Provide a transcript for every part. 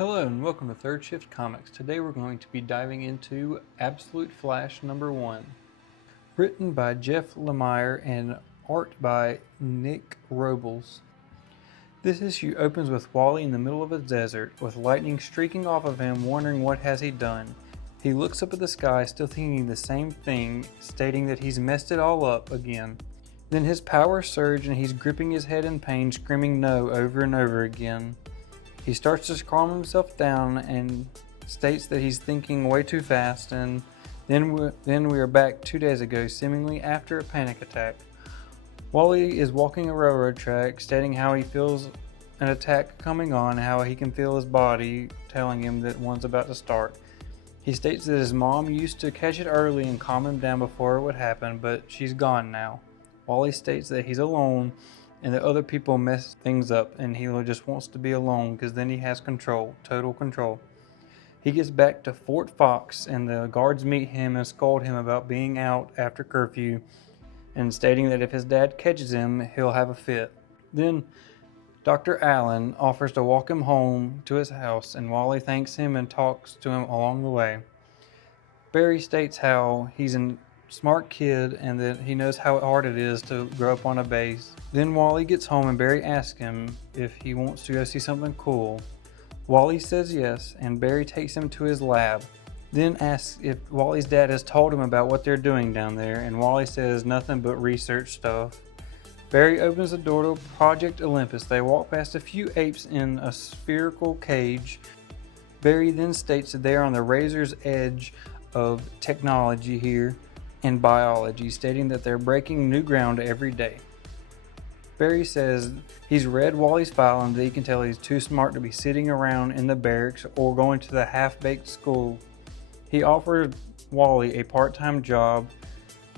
Hello and welcome to Third Shift Comics. Today we're going to be diving into Absolute Flash #1. Written by Jeff Lemire and art by Nick Robles. This issue opens with Wally in the middle of a desert, with lightning streaking off of him, wondering what has he done. He looks up at the sky, still thinking the same thing, stating that he's messed it all up again. Then his powers surge and he's gripping his head in pain, screaming no over and over again. He starts to calm himself down and states that he's thinking way too fast, and then we are back 2 days ago, seemingly after a panic attack. Wally is walking a railroad track, stating how he feels an attack coming on, how he can feel his body telling him that one's about to start. He states that his mom used to catch it early and calm him down before it would happen, but she's gone now. Wally states that he's alone and that other people mess things up, and he just wants to be alone because then he has control, total control. He gets back to Fort Fox, and the guards meet him and scold him about being out after curfew, and stating that if his dad catches him, he'll have a fit. Then Dr. Allen offers to walk him home to his house, and Wally thanks him and talks to him along the way. Barry states how he's a smart kid and that he knows how hard it is to grow up on a base. Then Wally gets home and Barry asks him if he wants to go see something cool. Wally says yes, and Barry takes him to his lab. Then asks if Wally's dad has told him about what they're doing down there, and Wally says nothing but research stuff. Barry opens the door to Project Olympus. They walk past a few apes in a spherical cage. Barry then states that they are on the razor's edge of technology here and biology, stating that they're breaking new ground every day. Barry says he's read Wally's file and that he can tell he's too smart to be sitting around in the barracks or going to the half-baked school. He offers Wally a part-time job.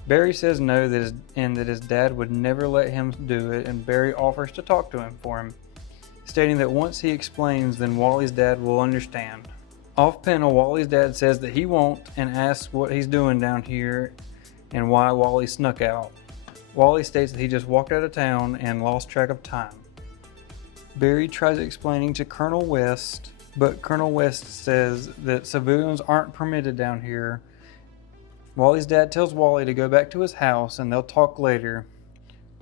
Barry says no, that his dad would never let him do it, and Barry offers to talk to him for him, stating that once he explains, then Wally's dad will understand. Off panel, Wally's dad says that he won't and asks what he's doing down here and why Wally snuck out. Wally states that he just walked out of town and lost track of time. Barry tries explaining to Colonel West, but Colonel West says that civilians aren't permitted down here. Wally's dad tells Wally to go back to his house and they'll talk later.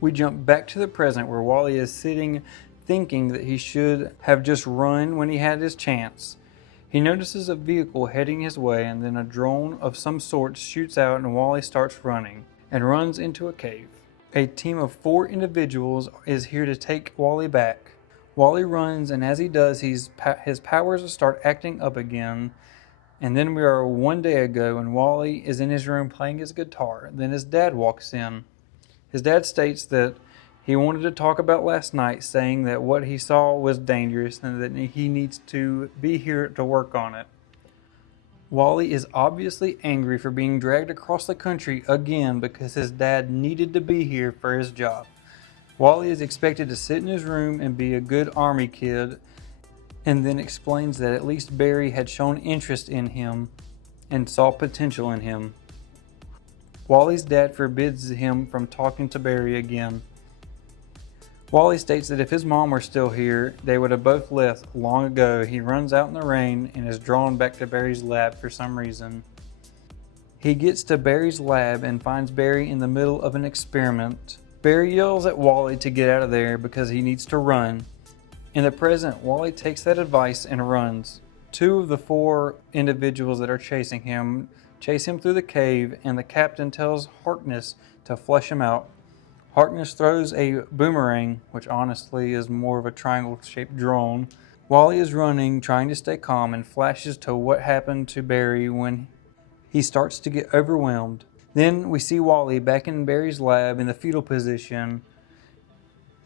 We jump back to the present where Wally is sitting thinking that he should have just run when he had his chance. He notices a vehicle heading his way, and then a drone of some sort shoots out and Wally starts running and runs into a cave. A team of 4 individuals is here to take Wally back. Wally runs, and as he does, his powers start acting up again. And then we are 1 day ago, and Wally is in his room playing his guitar. Then his dad walks in. His dad states that he wanted to talk about last night, saying that what he saw was dangerous and that he needs to be here to work on it. Wally is obviously angry for being dragged across the country again because his dad needed to be here for his job. Wally is expected to sit in his room and be a good army kid, and then explains that at least Barry had shown interest in him and saw potential in him. Wally's dad forbids him from talking to Barry again. Wally states that if his mom were still here, they would have both left long ago. He runs out in the rain and is drawn back to Barry's lab for some reason. He gets to Barry's lab and finds Barry in the middle of an experiment. Barry yells at Wally to get out of there because he needs to run. In the present, Wally takes that advice and runs. 2 of the 4 individuals that are chasing him chase him through the cave, and the captain tells Harkness to flush him out. Harkness throws a boomerang, which honestly is more of a triangle-shaped drone. Wally is running, trying to stay calm, and flashes to what happened to Barry when he starts to get overwhelmed. Then we see Wally back in Barry's lab in the fetal position,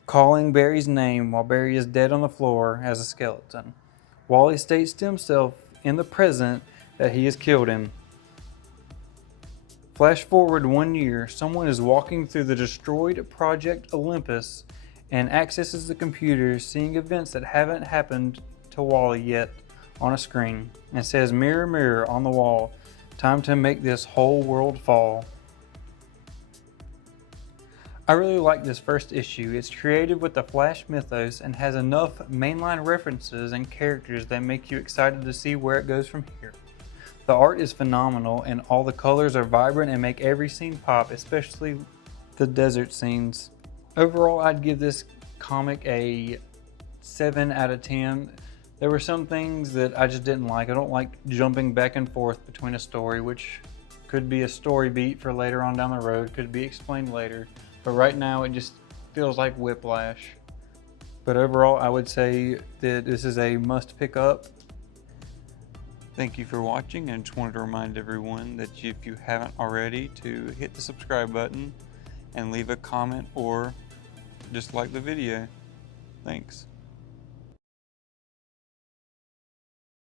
calling Barry's name while Barry is dead on the floor as a skeleton. Wally states to himself in the present that he has killed him. Flash forward 1 year, someone is walking through the destroyed Project Olympus and accesses the computer, seeing events that haven't happened to Wally yet on a screen, and says, "Mirror, mirror on the wall, time to make this whole world fall." I really like this first issue. It's creative with the Flash mythos and has enough mainline references and characters that make you excited to see where it goes from here. The art is phenomenal and all the colors are vibrant and make every scene pop, especially the desert scenes. Overall, I'd give this comic a 7 out of 10. There were some things that I just didn't like. I don't like jumping back and forth between a story, which could be a story beat for later on down the road, could be explained later. But right now it just feels like whiplash. But overall, I would say that this is a must pick up. Thank you for watching, and just wanted to remind everyone that if you haven't already, to hit the subscribe button and leave a comment or just like the video. Thanks.